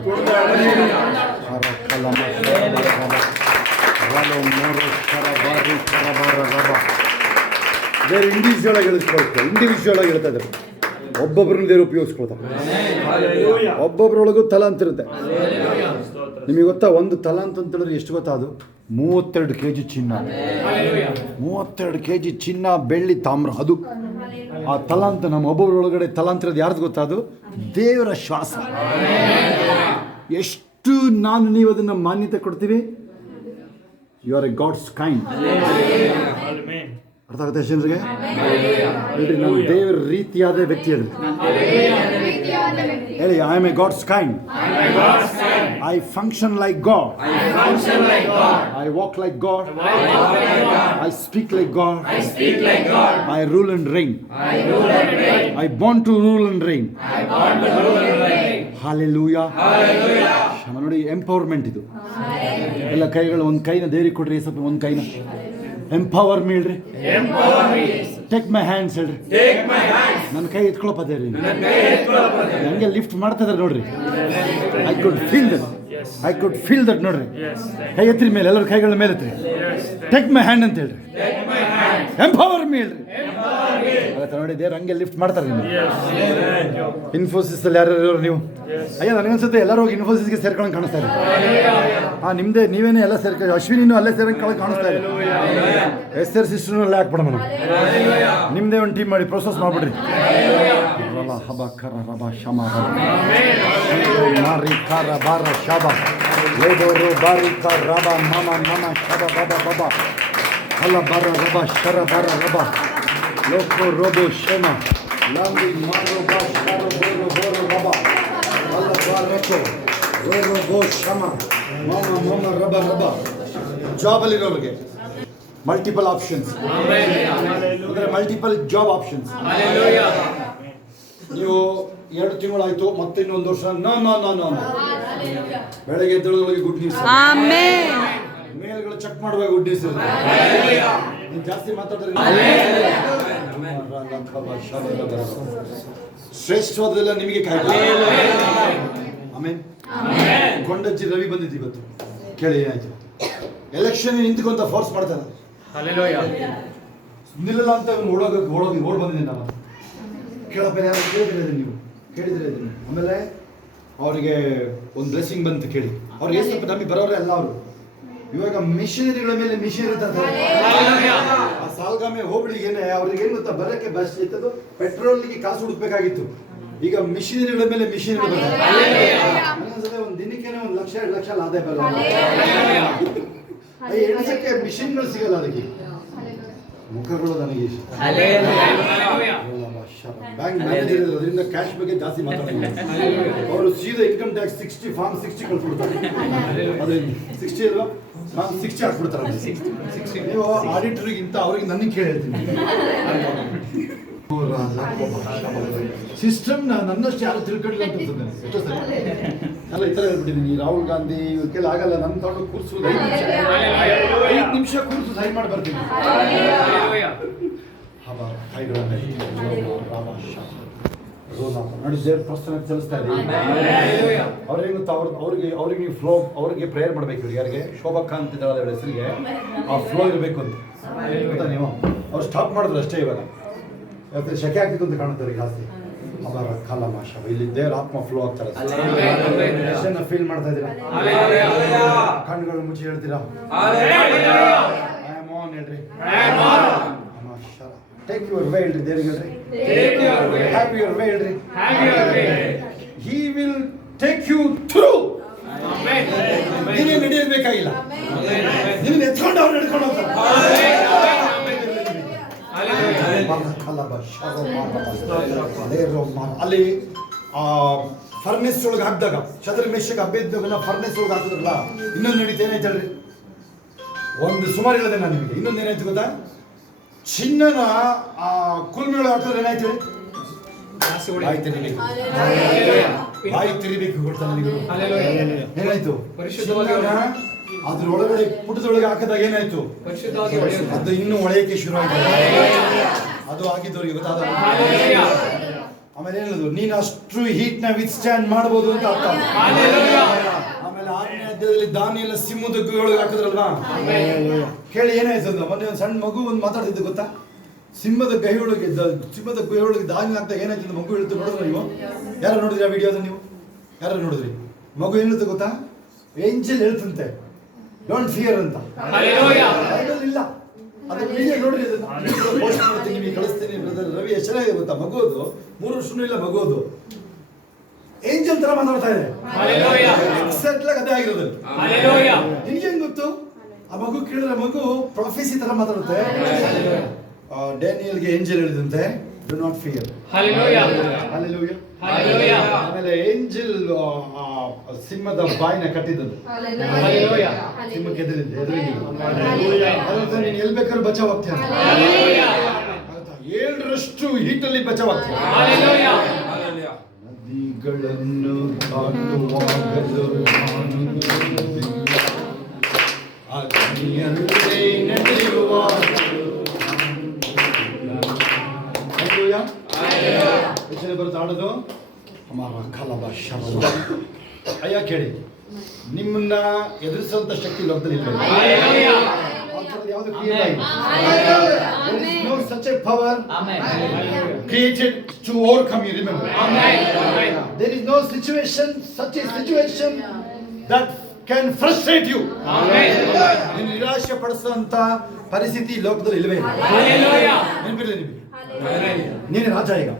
ಬೇರೆ ಇಂಡಿವಿಜುವಲ್ ಆಗಿ ಹೇಳ್ತಾ ಇದ್ದಾರೆ. ಒಬ್ಬೊಬ್ಬರನ್ನ ದೇವರು ಉಪಯೋಗಿಸ್ಕೊಳ್ತಾರೆ. ಒಬ್ಬೊಬ್ಬರೊಳಗೂ ತಲಾಂತ ಇರುತ್ತೆ. ನಿಮಗೆ ಗೊತ್ತಾ, ಒಂದು ತಲಾಂತ ಅಂತ ಹೇಳಿದ್ರೆ ಎಷ್ಟು ಗೊತ್ತಾ? ಅದು 32 kg ಚಿನ್ನ, 32 kg ಚಿನ್ನ, ಬೆಳ್ಳಿ, ತಾಮ್ರ. ಅದು ಆ ತಲಾಂತ. ನಮ್ಮ ಒಬ್ಬೊಬ್ಬರೊಳಗಡೆ ತಲಾಂತ ಇರೋದು ಯಾರ್ದು ಗೊತ್ತಾ? ಅದು ದೇವರ ಶ್ವಾಸ. ಎಷ್ಟು ನೀವು ಅದನ್ನು ಮಾನ್ಯತೆ ಕೊಡ್ತೀವಿ. You are a God's kind. ಅರ್ಥ ಆಗುತ್ತೆ ಜನರಿಗೆ? ಹೇಳ್ರಿ, ನಾನು ದೇವರ ರೀತಿಯಾದ ವ್ಯಕ್ತಿ ಹೇಳಿ. ಹೇಳಿ, I am a God's kind. I function like God. I walk like God. I speak like God. I rule and reign. I born to rule and reign. Hallelujah. ನೋಡಿ, ಎಂಪವರ್ಮೆಂಟ್ ಇದು. ಎಲ್ಲ ಕೈಗಳು, ಒಂದು ಕೈನ ದೇವರಿಗೆ ಕೊಡ್ರಿ, ಸ್ವಲ್ಪ ಒಂದು ಕೈನ ಎಂಪವರ್ ಮೀ ಹೇಳ್ರಿ. ಟೇಕ್ ಮೈ ಹ್ಯಾಂಡ್ಸ್ ಹೇಳ್ರಿ. ನನ್ನ ಕೈ ಎತ್ಕೊಳ್ಳಪ್ಪ ದೇವ್ರಿ. ಹಂಗೆ ಲಿಫ್ಟ್ ಮಾಡ್ತಾ ಇದ್ದಾರೆ ನೋಡ್ರಿ. ಐ ಕುಡ್ ಫೀಲ್ ದಟ್ ನೋಡ್ರಿ. ಕೈ ಎತ್ತಿರಿ ಮೇಲೆ, ಎಲ್ಲರ ಕೈಗಳ ಮೇಲೆ ಎತ್ತಿರಿ. ಟೇಕ್ ಮೈ ಹ್ಯಾಂಡ್ ಅಂತ ಹೇಳ್ರಿ. ಎಂಪವರ್ ಮೀ ಹೇಳ್ರಿ. ನೋಡಿ, ದೇವ್ರು ಹಂಗೆ ಲಿಫ್ಟ್ ಮಾಡ್ತಾರೆ. ಇನ್ಫೋಸಿಸ್ ಅಲ್ಲಿ ಯಾರ್ಯಾರು ನೀವು? ಅಯ್ಯೋ, ನನಗನ್ಸುತ್ತೆ ಎಲ್ಲರೂ ಹೋಗಿ ಇನ್ಫೋಸಿಸ್ಗೆ ಸೇರ್ಕೊಂಡು ಕಾಣಿಸ್ತಾ ಇದೆ. ನಿಮ್ಮದೇ ನೀವೇನೇ ಎಲ್ಲ ಸೇರ್ಕೊಂಡು, ಅಶ್ವಿನಿನೂ ಅಲ್ಲೇ ಸೇರ್ಕೊಂಡು ಕಾಣಿಸ್ತಾ ಇದೆ. ಎಸ್ತರ್ ಸಿಸ್ಟರ್ನೂ ಅಲ್ಲೇ ಹಾಕ್ಬಿಡೋಣ. ನಿಮ್ಮದೇ ಒಂದು ಟೀಮ್ ಮಾಡಿ ಪ್ರೋಸೆಸ್ ಮಾಡಿಬಿಡ್ರಿ. ಅಲ್ಲ ಬಾರ ರಬ ಶರ ಬಾರ ರಬ ಲೋಕೋ ರೋಬೋ ಶಮ ಲಾಂಗಿ ಮಾರೋ ಬಾ ಶರೋ ಬೋರೋ ಬೋರೋ ರಬ ಅಲ್ಲ ಬಾರಕೋ ರೋರೋ ಬೋ ಶಮ ಮಮ ರಬ ರಬ. ಜಾಬಲ್ಲಿರೋರಿಗೆ ಮಲ್ಟಿಪಲ್ ಆಪ್ಷನ್ಸ್, ಅಂದರೆ ಮಲ್ಟಿಪಲ್ ಜಾಬ್ ಆಪ್ಷನ್ಸ್. ನೀವು 2 ತಿಂಗಳಾಯಿತು, ಮತ್ತೆ ಇನ್ನೊಂದು ವರ್ಷ, no no no no no ಬೆಳಗ್ಗೆ ಎದ್ದೇಳೋದ್ರೊಳಗೆ ಗುಡ್ ನ್ಯೂಸ್. ಮೇಲ್ಗಳು ಚೆಕ್ ಮಾಡುವಾಗ ಗುಡ್ ನ್ಯೂಸ್ ಇರುತ್ತೆ. ನೀವು ಜಾಸ್ತಿ ಮಾತಾಡಿದ್ರೆ ಶ್ರೇಷ್ಠವಾದೆಲ್ಲ ನಿಮಗೆ ಕಾಯ್ದೆ. ಆಮೇಲೆ ಕೊಂಡಜ್ಜಿ ರವಿ ಬಂದಿದ್ದು ಇವತ್ತು ಕೇಳಿ ಏನಾಯ್ತು. ಎಲೆಕ್ಷನ್ ನಿಂತ್ಕೊಂತ ಫೋರ್ಸ್ ಮಾಡ್ತಾರೆ, ನಿಲ್ಲಲ್ಲ ಅಂತ ಓಡ್ ಬಂದಿದ್ದೀನಿ ನಾನು. ಕೇಳಪ್ಪ ಯಾರು ಕೇಳಿದ್ರೆ ನೀವು ಕೇಳಿದ್ರೆ ಆಮೇಲೆ ಅವರಿಗೆ ಒಂದು ಬ್ಲೆಸ್ಸಿಂಗ್ ಬಂತು ಕೇಳಿ. ಅವ್ರಿಗೆ ಸ್ವಲ್ಪ ನಮಗೆ ಬರೋರೆ ಅಲ್ಲ ಅವರು. ಇವಾಗ ಮಿಷನರಿಗಳ ಮೇಲೆ ಮಿಷನರಿ ತರ್ತಾರೆ. ಆ ಸಾಲ್ಗಾಮೆ ಹೋಬಳಿಗೇನೆ ಅವ್ರಿಗೆ ಏನು ಗೊತ್ತಾ, ಬರಕ್ಕೆ ಬಸ್ ಇತ್ತದು ಪೆಟ್ರೋಲ್ಗೆ ಕಾಸು ಹುಡುಕ್ಬೇಕಾಗಿತ್ತು. ಈಗ ಮಿಷನರಿಗಳ ಮೇಲೆ ಮಿಷನರಿ ಬರ್ತಾರೆ. ಒಂದು ದಿನಕ್ಕೇನೆ 1 ಲಕ್ಷ 2 ಲಕ್ಷ ಆದಾಯ ಬರಲ್ಲ. ಎಣಿಸಕ್ಕೆ ಮಿಷನ್ಗಳು ಸಿಗಲ್ಲ. ಅದಕ್ಕೆ ಮುಖಗಳು ನನಗೆ ಇಷ್ಟ. ಬ್ಯಾಂಕ್ ಮ್ಯಾನೇಜರ್ ಇದ್ದಾರೆ, ಅದರಿಂದ ಕ್ಯಾಶ್ ಬಗ್ಗೆ ಜಾಸ್ತಿ ಮಾತಾಡಿಲ್ಲ. ಅವರು ಸೀದಾ ಇನ್ಕಮ್ ಟ್ಯಾಕ್ಸ್ 60 ಫಾರ್ಮ್ 60 ಕಳ್ಸ್ಬಿಡ್ತಾರೆ. ಅದೇ 60 ಅಲ್ವಾ, ಫಾರ್ಮ್ 60 ಹಾಕ್ಬಿಡ್ತಾರೆ. ನೀವು ಆಡಿಟರ್ಗಿಂತ ಅವ್ರಿಗೆ ನನಗೆ ಕೇಳಿ ಹೇಳ್ತೀನಿ. ಸಿಸ್ಟಮ್ ನನ್ನಷ್ಟು ಯಾರು ತಿಳ್ಕೊಂಡಿಲ್ಲ ಅಂತ ಎಷ್ಟೋ ಸರಿ ಅಲ್ಲ ಈ ಥರ ಹೇಳ್ಬಿಟ್ಟಿದ್ದೀನಿ. ರಾಹುಲ್ ಗಾಂಧಿ ಇವಕ್ಕೆಲ್ಲ ಆಗಲ್ಲ. ನನ್ನ ತಗೊಂಡು ಕೂರ್ಸೋದು 5 ನಿಮಿಷ ಕೂರ್ಸು ಸೈನ್ ಮಾಡಿ ಬರ್ತೀನಿ. ನೋಡಿ ದೇವ್ರ ಪ್ರಶ್ನೆ ಚಲಿಸ್ತಾ ಇದ್ದೀವಿ. ಅವ್ರಿಗೆ ಗೊತ್ತಾ, ಅವ್ರಿಗೆ ನೀವು ಫ್ಲೋ, ಅವ್ರಿಗೆ ಪ್ರೇಯರ್ ಮಾಡ್ಬೇಕು. ಯಾರಿಗೆ ಶೋಭಕ್ಕ ಅಂತ ಇದ್ದಾಳೆ ಹೆಸರಿಗೆ ಆ ಫ್ಲೋ ಇರಬೇಕು ಅಂತ ಗೊತ್ತಾ ನೀವು. ಅವ್ರು ಸ್ಟಾಪ್ ಮಾಡಿದ್ರು ಅಷ್ಟೇ. ಇವಾಗ ಶಕೆ ಆಗ್ತಿತ್ತು ಅಂತ ಕಾಣುತ್ತೆ ಜಾಸ್ತಿ. ಅವರ ಕಾಲ ಮಾಷ ಇಲ್ಲಿ ದೇವರ ಆತ್ಮ ಫ್ಲೋ ಆಗ್ತಾರೆ. ಫೀಲ್ ಮಾಡ್ತಾ ಇದ್ದೀರಾ? ಕಣ್ಣುಗಳು ಮುಚ್ಚಿ ಹೇಳ್ತೀರಾ? ಹೇಳ್ರಿ ಟೇಕ್ ಯುವರ್ ವೇ ಹೇಳ್ರಿ. ದೇವ್ರಿಗೆ ಹೇಳ್ರಿ ಹ್ಯಾವ್ ಯುವರ್ ವೇ ಹೇಳ್ರಿ. He will take you through. ನೀನೇ ನಡೆಯಬೇಕಾಗಿಲ್ಲ, ನಿನ್ನ ಎತ್ಕೊಂಡು ಅವ್ರು ನಡ್ಕೊಂಡು ಹೋಗ್ತಾರೆ. ಅಲ್ಲಿ ಫರ್ನೆಸ್ ಒಳಗೆ ಹಾಕಿದಾಗ ಶತೃಮೇಶಕ್ಕೆ ಅಭ್ಯರ್ಥಿಗಳನ್ನ ಫರ್ನೆಸ್ ಒಳಗೆ ಹಾಕಿದ್ರಲ್ಲ, ಇನ್ನೊಂದು ನಡೀತು. ಏನಾಯ್ತು ಹೇಳ್ರಿ? ಒಂದು ಸುಮಾರು ಹೇಳಿದೆ ನಾನು ನಿಮಗೆ. ಇನ್ನೊಂದು ಏನಾಯ್ತು ಗೊತ್ತಾ? ಚಿನ್ನನ ಕುಲ್ಮೆ ಒಳಗೆ ಹಾಕಿದ್ರೆ ಏನಾಯ್ತು ಹೇಳಿ? ಬಾಯಿ ತಿರಿಬೇಕು ಗೊತ್ತಾ ನನಗೆ. ಏನಾಯ್ತು? ಅದ್ರೊಳಗಡೆ ಪುಟದೊಳಗೆ ಹಾಕಿದಾಗ ಏನಾಯ್ತು? ಅದು ಇನ್ನೂ ಒಳೆಯಕ್ಕೆ ಶುರು ಆಯ್ತು. ಅದು ಆಗಿದ್ದವ್ರಿಗೆ ಗೊತ್ತಾದ. ಆಮೇಲೆ ಹೇಳುದು ನೀನು ಅಷ್ಟು ಹೀಟ್ ನ ವಿತ್ ಸ್ಟ್ಯಾಂಡ್ ಮಾಡಬಹುದು ಅಂತ ಅರ್ಥ. ಆಮೇಲೆ 6ನೇ ಅಧ್ಯಾಯದಲ್ಲಿ ದಾನಿಯೇಲ ಸಿಂಹದ ಗುಹೆಯೊಳಗೆ ಹಾಕಿದ್ರಲ್ವಾ, ಕೇಳಿ ಏನಾಯ್ತು ಅಂತ. ಮೊನ್ನೆ ಒಂದು ಸಣ್ಣ ಮಗು ಒಂದು ಮಾತಾಡ್ತಿದ್ದು ಗೊತ್ತಾ? ಸಿಂಹದ ಗುಹೆಯೊಳಗೆ ದಾನಿಯೇಲ ಹಾಕಿದಾಗ ಏನಾಯ್ತು ಅಂತ ಮಗು ಹೇಳ್ತು. ನೋಡಿದ್ರೆ ನೀವು ಯಾರು ನೋಡಿದ್ರಿ ಆ ವಿಡಿಯೋದ? ನೀವು ಯಾರು ನೋಡಿದ್ರಿ? ಮಗು ಏನ್ ಹೇಳ್ತು ಗೊತ್ತಾ? ಏಂಜಲ್ ಹೇಳ್ತಂತೆ ಡೋಂಟ್ ಫಿಯರ್ ಅಂತ. ಬೈಬಲ್ ಇಲ್ಲ, ಅದು ವಿಡಿಯೋ ನೋಡ್ರಿ. ಪೋಸ್ಟ್ ಮಾಡ್ತೀನಿ, ನಿಮಗೆ ಕಳಿಸ್ತೀನಿ. ಬ್ರದರ್ ರವಿ ಎಷ್ಟು ಚೆನ್ನಾಗಿದೆ ಗೊತ್ತಾ? ಮಗುವುದು 3 ವರ್ಷನೂ ಇಲ್ಲ. ಮಗುವುದು ಏಂಜಲ್ ತರ ಮಾತಾಡ್ತಾ ಇದೆ. ಎಕ್ಸಾಕ್ಟ್ ಆಗಿ ಅದೇ ಆಗಿರೋದು. ನಿನ್ಗೆ ಹೆಂಗ್ ಗೊತ್ತು? ಆ ಮಗು ಕೇಳಿದ್ರೆ ಮಗು ಪ್ರೊಫೆಸಿ ತರ ಮಾತಾಡುತ್ತೆ. ಡ್ಯಾನಿಯಲ್ಗೆ ಏಂಜಲ್ ಹೇಳಿದಂತೆ ಡು ನಾಟ್ ಫಿಯರ್. ಹಲ್ಲೆಲೂಯಾ. ಆಮೇಲೆ ಏಂಜಲ್ ಸಿಂಹದ ಬಾಯಿನ ಕಟ್ಟಿದ್ದದು. ಸಿಂಹಕ್ಕೆ ಎದುರಿಗೆ ನೀನು ಎಲ್ಲಿ ಬೇಕಾದ್ರೂ ಬಚಾವಾಗ್ತೀಯ. 7ರಷ್ಟು ಹೀಟಲ್ಲಿ ಬಚಾವಾಗ್ತೀಯ. ನದಿಗಳನ್ನು ದಾಟುವಾಗಲೂ ಅಗ್ನಿಯಲ್ಲೇ ನಡೆಯುವಾಗಲೂ. ಎಷ್ಟು ಬರುತ್ತೆ ಆಡೋದು? ಅಯ್ಯ ಕೇಳಿ, ನಿಮ್ಮನ್ನ ಎದುರಿಸುವಂತ ಶಕ್ತಿ ಲೋಕದಲ್ಲಿ ಇಲ್ಲ. ಯಾವುದು no such a power created to overcome you. Remember, there is no situation, such a situation that can frustrate you. ನೀನು ನಿರಾಶೆ ಪಡಿಸುವಂತ ಪರಿಸ್ಥಿತಿ ಲೋಕದಲ್ಲಿ ಇಲ್ಲವೇ ಇಲ್ಲ. ನೆನಪಿರಲಿ ನಿಮಗೆ, ನೀನು ರಾಜ ಈಗ.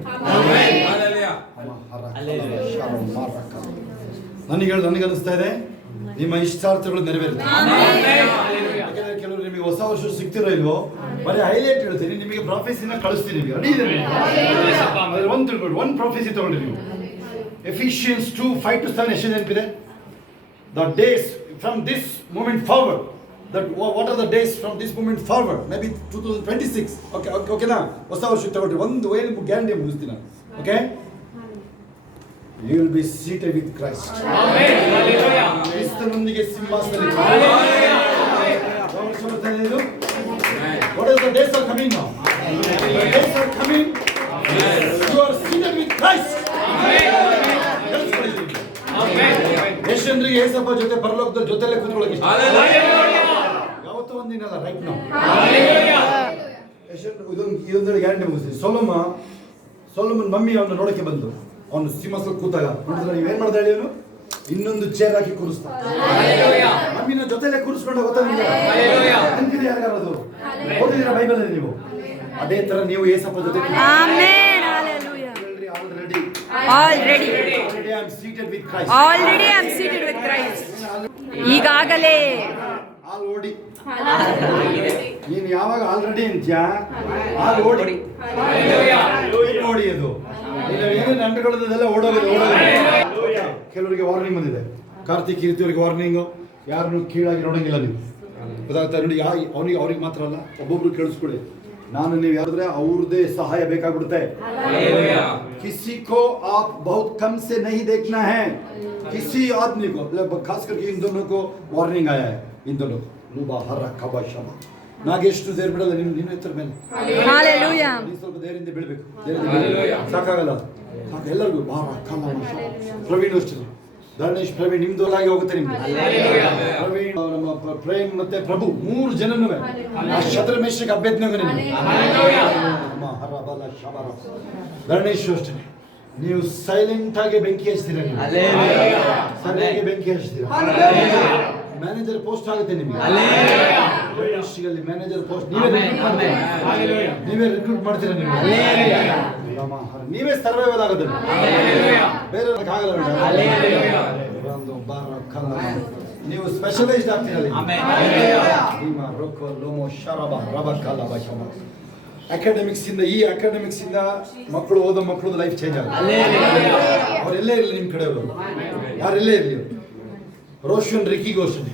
ನನಗೆ ಅನಿಸ್ತಾ ಇದೆ ನಿಮ್ಮ ಇಷ್ಟಾರ್ಥಗಳು ನೆರವೇರುತ್ತೆ. ಯಾಕಂದ್ರೆ ಕೆಲವರು ನಿಮಗೆ ಹೊಸ ವರ್ಷ ಸಿಗ್ತಿರೋ ಇಲ್ವೋ, ಬರೀ ಹೈಲೈಟ್ ಹೇಳ್ತೀನಿ. ನಿಮಗೆ ಪ್ರಾಫೆಸಿನ ಕಳಿಸ್ತೀನಿ. ರೆಡಿ ಇದೆ? ಒಂದು ತಿಳ್ಕೊಂಡು ಒಂದು ಪ್ರಾಫೆಸಿ ತಗೊಂಡ್ರಿ ನೀವು. ಎಫಿಷಿಯನ್ಸ್ 2:5-7 ಎಷ್ಟು ನೆನಪಿದೆ? The days from this moment forward, what are the days from this moment forward? Maybe 2026. Okay ನಾ ಹೊಸ ವರ್ಷ ತಗೊಂಡ್ರಿ. ಒಂದು ಗ್ಯಾರಂಟಿ ಮುಗಿಸ್ತೀನಿ. Okay, You will be seated with Christ. ಕ್ರಿಸ್ತನೊಂದಿಗೆ ಸಿಂಹಾಸನದಲ್ಲಿ. What is the days are coming now? The days are coming. You are seated with Christ. ಯೇಸುವಿಗೆ ಯೇಸಪ್ಪ ಜೊತೆ ಪರಲೋಕದ ಜೊತೆಲೇ ಕೂತ್ಕೊಳ್ಳೋಕೆ ಇಷ್ಟ. ಯಾವತ್ತೂ ಒಂದಿನ ಅಲ್ಲ, ರೈಟ್ ನಾವು. ಇದೊಂದು ಗ್ಯಾರಂಟಿ ಮುಗಿಸ್ತೀನಿ. ಸೊಲೊಮನ್ ಮಮ್ಮಿ ಅವನು ನೋಡಕ್ಕೆ ಬಂದು ಅವನು ಸಿಂಹಾಸನ ಕೂತಾಗ ನೋಡಿದ್ರೆ ನೀವೇನ್ ಮಾಡ್ದ ಹೇಳಿ, ಅವನು ಇನ್ನೊಂದು ಚೇರ್ ಹಾಕಿ ಕೂರಿಸ್ತಾ ಮಮ್ಮಿನ ಜೊತೆಲೆ ಕೂರಿಸ್ಕೊಂಡು ಗೊತ್ತಾಗಿಲ್ಲ ಅಂತಿದೆ ಯಾರಿಗಾರದು ಓದಿದ್ದೀರಾ ಬೈಬಲ್ ಅಲ್ಲಿ ನೀವು? ಅದೇ ತರ ನೀವು ಯೇಸಪ್ಪ ಜೊತೆ Already I am seated with Christ. ಈಗಾಗಲೇ ನೀನು ಯಾವಾಗ ಆಲ್ರೆಡಿ ಅಂತ್ಯಾ ಓಡಿ ನೋಡಿ ಅದು ಏನೇನು ಅಂಟುಗಳದೆಲ್ಲ ಓಡೋಗೋದು. ಕೆಲವರಿಗೆ ವಾರ್ನಿಂಗ್ ಬಂದಿದೆ. ಕಾರ್ತಿಕ್ ಕೀರ್ತಿ ಅವರಿಗೆ ವಾರ್ನಿಂಗು, ಯಾರನ್ನು ಕೀಳಾಗಿ ನೋಡಂಗಿಲ್ಲ ನೀವು. ಗೊತ್ತಾಗ್ತಾ ನೋಡಿ, ಅವ್ರಿಗೆ ಮಾತ್ರ ಅಲ್ಲ, ಒಬ್ಬೊಬ್ರು ಕೇಳಿಸ್ಕೊಳ್ಳಿ. ನಾನು ನೀವು ಯಾವ್ದ್ರೆ ಅವ್ರದ್ದೇ ಸಹಾಯ ಬೇಕಾಗ್ಬಿಡುತ್ತೆ. किसी को आप बहुत कम से नहीं देखना है, किसी आदमी को, खास करके इन दोनों को वार्निंग आया है. इन दोनों लुबा हर खबा शबा ನಾಗೆಷ್ಟು ದೇರ್ ಬಿಡಲ್ಲ ನಿನ್ನ ಎತ್ತರ ಮೇಲೆ. Hallelujah. ನೀನು ಸ್ವಲ್ಪ ದೇರಿಂದ ಬೀಳಬೇಕು. ಸಾಕಾಗಲ್ಲ, ಸಾಕು ಎಲ್ಲರಿಗೂ ಭಾರ ಕಲ್ಲ. ಪ್ರವೀಣ್ ಅಷ್ಟೇ, ಧರ್ಣೇಶ್ ಪ್ರವೀಣ್ ನಿಮ್ದು ಆಗಿ ಹೋಗುತ್ತೆ. ನಿಮ್ದು ಪ್ರವೀಣ್, ನಮ್ಮ ಪ್ರೇಮ್ ಮತ್ತೆ ಪ್ರಭು, 3 ಜನನೂ ಶತ್ರಮೇಶಕ್ಕೆ ಅಭ್ಯರ್ಥಿನಾಗ ಧರ್ಣೇಶ್ ಅಷ್ಟೇ. ನೀವು ಸೈಲೆಂಟ್ ಆಗಿ ಬೆಂಕಿ ಹಚ್ತೀರಾ, ಸರಿಯಾಗಿ ಬೆಂಕಿ ಹಚ್ತೀರಾ. ಮ್ಯಾನೇಜರ್ ಪೋಸ್ಟ್ ಆಗುತ್ತೆ ನಿಮಗೆ. ಮ್ಯಾನೇಜರ್ ಪೋಸ್ಟ್ ನೀವೇ ರಿಕ್ರೂಟ್ ಮಾಡ್ತೀರಾ. ನೀವೇ ಸರ್ವೈವಲ್ ಆಗೋದು, ಬೇರೆ ಆಗಲ್ಲ. ನೀವು ಸ್ಪೆಷಲೈಸ್ಡ್ ಆಗ್ತೀರಲ್ಲ. ಅಕಾಡೆಮಿಕ್ಸ್ ಇಂದ, ಈ ಅಕಾಡೆಮಿಕ್ಸ್ ಇಂದ ಮಕ್ಕಳು ಓದೋ ಮಕ್ಕಳು ಲೈಫ್ ಚೇಂಜ್ ಆಗುತ್ತೆ. ಅವರೆಲ್ಲೇ ಇರಲಿ, ನಿಮ್ಮ ಕಡೆ ಯಾರೆಲ್ಲೇ ಇರಲಿ. ರೋಷನ್ ರಿಕಿ ಘೋಷಣೆ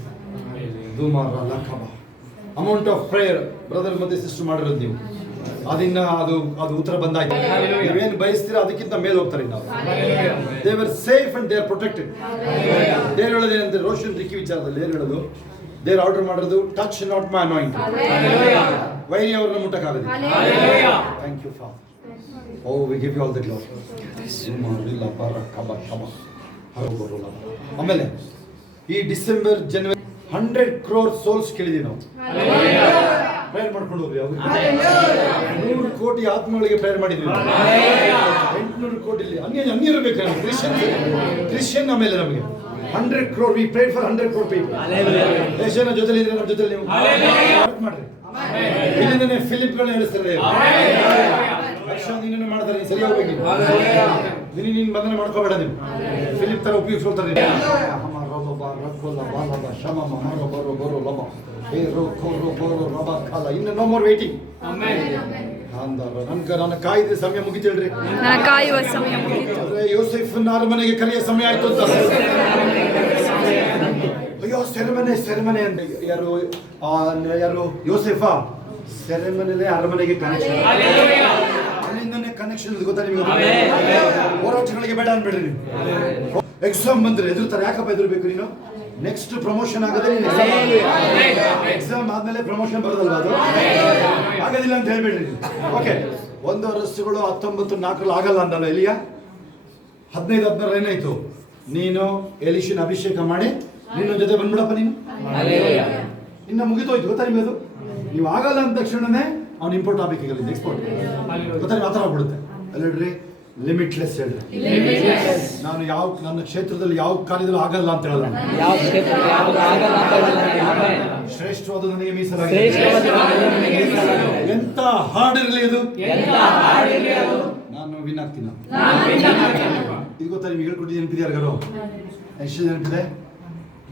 ಅಮೌಂಟ್ ಆಫ್ ಪ್ರೇಯರ್ ಬ್ರದರ್ ಮತ್ತೆ ಸಿಸ್ಟರ್ ಮಾಡಿರೋದು ನೀವು. ಅದನ್ನ ಅದು ಉತ್ತರ ಬಂದಾಯ್ತು. ನೀವೇನು ಬಯಸ್ತೀರಾ ಅದಕ್ಕಿಂತ ಮೇಲೆ ಹೋಗ್ತಾರೆ. ನಾವು they were safe and they are protected. ದೇವ್ರು ಹೇಳೋದೇನಂತೆ ರೋಷನ್ ರಿಕಿ ವಿಚಾರದಲ್ಲಿ ಏನು ಹೇಳೋದು? ದೇವ್ರು ಆರ್ಡರ್ ಮಾಡೋದು, ಟಚ್ ನಾಟ್ ಮೈ ಅನಾಯಿಂಟೆಡ್. ವೈರಿ ಅವ್ರನ್ನ ಮುಟ್ಟಕ್ಕಾಗದು. Thank you father. Oh we give you all the glory. ಆಮೇಲೆ ಈ ಡಿಸೆಂಬರ್ ಜನವರಿ 100 crore ಸೋಲ್ಸ್ ಕೇಳಿದೀವಿ ನಾವು. ಪ್ರೇಯರ್ ಮಾಡ್ಕೊಂಡು ಹೋಗ್ರಿ. 100 ಕೋಟಿ ಆತ್ಮಗಳಿಗೆ ಪ್ರೇಯರ್ ಮಾಡಿದ್ವಿ. 800 ಕೋಟಿ ಅನ್ಯರು ಬೇಕು. ಕ್ರಿಶ್ಚಿಯನ್ ಆಮೇಲೆ ನಮಗೆ 100 crore. We prayed for 100 crore people. ಎಷ್ಟು ಜನ ಜೊತೆಲಿ ಇದ್ರೆ ನಮ್ಮ ಜೊತೆಲಿ ನೀವು ಮಾಡ್ರಿ. ಇಲ್ಲಿಂದನೇ ಫಿಲಿಪ್ಗಳನ್ನ ಹೇಳಿಸ್ತಾರೆ. ನೀನು ಮಾಡ್ತಾರೆ, ಸರಿ ಹೋಗ್ಬೇಕು. ನೀನು ಬಂಧನ ಮಾಡ್ಕೋಬೇಡ. ನೀವು ಫಿಲಿಪ್ ತರ ಉಪಯೋಗಿಸ್ಕೊಳ್ತಾರೆ. ಇನ್ನು ನೋ ಮೋರ್ ವೇಟಿಂಗ್. ನನ್ನ ಕಾಯ್ದೆ ಸಮಯ ಮುಗಿತು ಹೇಳ್ರಿ. ಕಾಯುವ ಸಮಯ ಮುಗಿತು. ಯೋಸೆಫ್ನ ಅರಮನೆಗೆ ಕರೆಯ ಸಮಯ ಆಯ್ತು ಅಂತ. ಅಯ್ಯೋ ಸೆರೆಮನೆ ಅಂತ ಯಾರು ಯೋಸೆಫಾ ಸೆರೆಮನೆ ಅರಮನೆಗೆ ಕನೆಕ್ಷನ್. ಅಲ್ಲಿಂದನೇ ಕನೆಕ್ಷನ್ ಗೊತ್ತಾ ನಿಮಗೆ? ಹೋರಾಟಗಳಿಗೆ ಬೇಡ ಅನ್ಬೇಡ್ರಿ ನೀವು. ಎಕ್ಸಾಮ್ ಬಂದ್ರೆ ಎದುರ್ತಾರೆ. ಯಾಕಪ್ಪ ಎದುರ್ಬೇಕು? ನೀನು ನೆಕ್ಸ್ಟ್ ಪ್ರಮೋಷನ್ ಆಗದೆ ಎಕ್ಸಾಮ್ ಆದ್ಮೇಲೆ ಪ್ರಮೋಷನ್ ಬರೋದಲ್ವಾ? ಅದು ಆಗೋದಿಲ್ಲ ಅಂತ ಹೇಳ್ಬೇಡ್ರಿ. ಓಕೆ, 1 ವರ್ಷಗಳು 19-4 ಆಗಲ್ಲ ಅಂದಲ್ಲ ಎಲಿಯ. 15-16 ಏನಾಯ್ತು? ನೀನು ಎಲಿಶನ್ ಅಭಿಷೇಕ ಮಾಡಿ ನಿನ್ನ ಜೊತೆ ಬಂದ್ಬಿಡಪ್ಪ. ನೀನು ಇನ್ನ ಮುಗಿತೋಯ್ತು ಗೊತ್ತಾ ನಿಮಗೆ? ಅದು ನೀವು ಆಗಲ್ಲ ಅಂದ ತಕ್ಷಣನೇ ಅವ್ನು ಇಂಪೋರ್ಟ್ ಆಗ್ಬೇಕಿಲ್ಲ, ಎಕ್ಸ್ಪೋರ್ಟ್ ಗೊತ್ತಾ? ಮಾತ್ರ ಆಗ್ಬಿಡುತ್ತೆ. ಅಲ್ಲೇಳ್ರಿ, ಲಿಮಿಟ್ಲೆಸ್ ಹೇಳ್ರಿ. ನಾನು ನನ್ನ ಕ್ಷೇತ್ರದಲ್ಲಿ ಯಾವ ಕಾರ್ಯದಲ್ಲೂ ಆಗಲ್ಲ ಅಂತ ಹೇಳಲ್ಲ. ಶ್ರೇಷ್ಠವಾದ ನನಗೆ ಮೀಸಲಾಗಿದೆ. ಎಂತ ಹಾರ್ಡ್ ಇರಲಿ ಅದು, ನಾನು ವಿನ್ ಆಗ್ತೀನಿ. ಇದು ಗೊತ್ತಾ ನಿಮ್ಗೆ? ಹೇಳ್ಕೊಟ್ಟಿದ್ದೀನಿ. ನೆನಪಿದೆ ಯಾರಿಗಾರು? ಎಷ್ಟು ನೆನಪಿದೆ?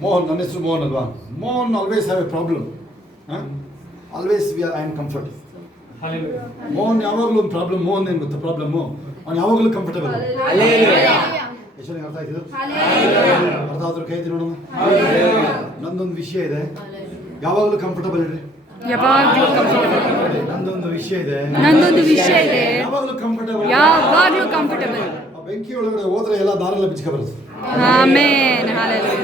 ಮೋಹನ್, ನನ್ನ ಹೆಸರು ಮೋಹನ್ ಅಲ್ವಾ? Mohan always have A problem. Always I am comfort. Mohan ಯಾವಾಗಲೂ ಒಂದು ಪ್ರಾಬ್ಲಮ್. ಮೋಹನ್ ಏನು ಗೊತ್ತಾ ಪ್ರಾಬ್ಲಮ್ಮು? ಅವ್ನು ಯಾವಾಗಲೂ ಕಂಫರ್ಟಬಲ್. ಎಷ್ಟು ಅರ್ಥ ಆಯ್ತು? ಅರ್ಥ ಆದ್ರೂ ಕೈ ನೋಡೋಣ. ನಂದೊಂದು ವಿಷಯ ಇದೆ, ಯಾವಾಗಲೂ ಕಂಫರ್ಟಬಲ್ ಇರ್ರಿ. ನಂದೊಂದು ವಿಷಯ ಇದೆ, ಯಾವಾಗಲೂ ಕಂಫರ್ಟಬಲ್. ಬೆಂಕಿ ಒಳಗಡೆ ಹೋದ್ರೆ ಎಲ್ಲ ದಾರೆಲ್ಲ ಬಿಚ್ಕ ಬರುತ್ತೆ. Amen hallelujah.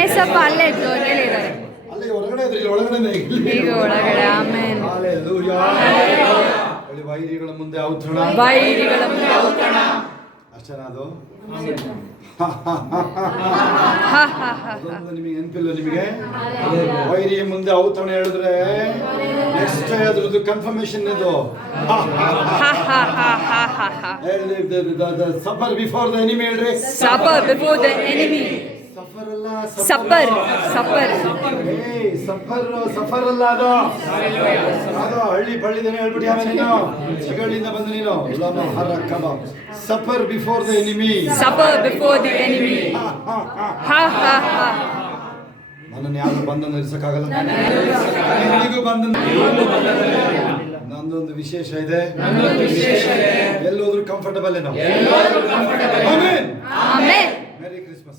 ಏಸಪ್ಪ ಅಲ್ಲೇ ಜೊತೆಲೇ ಇದ್ದಾರೆ. ಅಲ್ಲೇ ಹೊರಗಡೆ ಇದ್ರೆ ಇಲ್ಲಿ ಒಳಗಡೆ ಈಗ ಒಳಗಡೆ ಆಮೆನ್. ಹಾಲೆಲೂಯಾ. ವೈರಿಗಳ ಮುಂದೆ ಔತಣ. ವೈರಿಗಳ ಮುಂದೆ ಔತಣ. ಅಷ್ಟೇನಾ ಅದು? ಹಾ ಹಾ ಹಾ. ಅದೊಂದು ನಿಮಗೆ ನೆನಪಿಲ್ಲ ನಿಮಗೆ? ವೈರಿ ಮುಂದೆ ಔತಣ ಹೇಳಿದ್ರೆ ನೆಕ್ಸ್ಟ್ ಅದ್ರದ್ದು ಕನ್ಫರ್ಮೇಶನ್ ಇದು. ಹಾ ಹಾ ಹಾ ಹಾ ಹಾ ಹಾ. ಸಫರ್ ಬಿಫೋರ್ ದ ಎನಿಮಿ ಹೇಳ್ರಿ. Suffer before the enemy. Suffer ಅಲ್ಲ, ಸಫರ್ ಸಫರ್ ಸಫರ್ ಅಲ್ಲ ಅದು. ಅದು ಹಳ್ಳಿ ಬಳ್ಳಿದೇನೆ ಹೇಳ್ಬಿಟ್ಟು ಆಮೇಲೆ ನೀನು ಚಿಗಳಿಂದ ಬಂದು ನೀನು suffer before the enemy. Suffer before the enemy. ಹಾ ಹಾ ಹಾ. ನನ್ನನ್ನು ಯಾರು ಬಂಧನ ಇರಿಸಕ್ಕಾಗಲ್ಲ. ಎಂದಿಗೂ ಬಂಧನ. ನಂದೊಂದು ವಿಶೇಷ ಇದೆ. ಎಲ್ಲೋದ್ರೂ ಕಂಫರ್ಟಬಲ್ ಏನೋ. ಆಮೆನ್. ಆಮೆನ್. Merry Christmas.